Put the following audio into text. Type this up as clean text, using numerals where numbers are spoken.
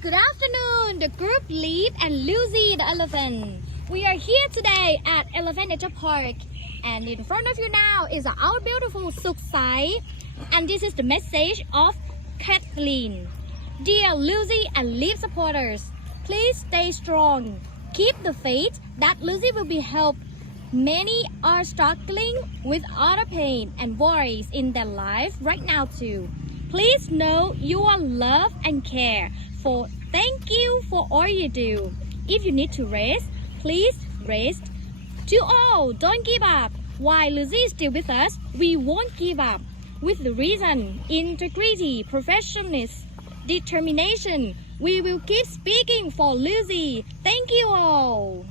Good afternoon, the group lead and Lucy the elephant. We are here today at Elephant Nature Park, and in front of you now is our beautiful Sook site. And this is the message of Kathleen. Dear Lucy and Leaf supporters, please stay strong. Keep the faith that Lucy will be helped. Many are struggling with other pain and worries in their life right now too. Please know you are loved and cared for. Thank you for all you do. If you need to rest, please rest. To all, don't give up. While Lucy is still with us, we won't give up. With the reason, integrity, professionalism, determination, we will keep speaking for Lucy. Thank you all.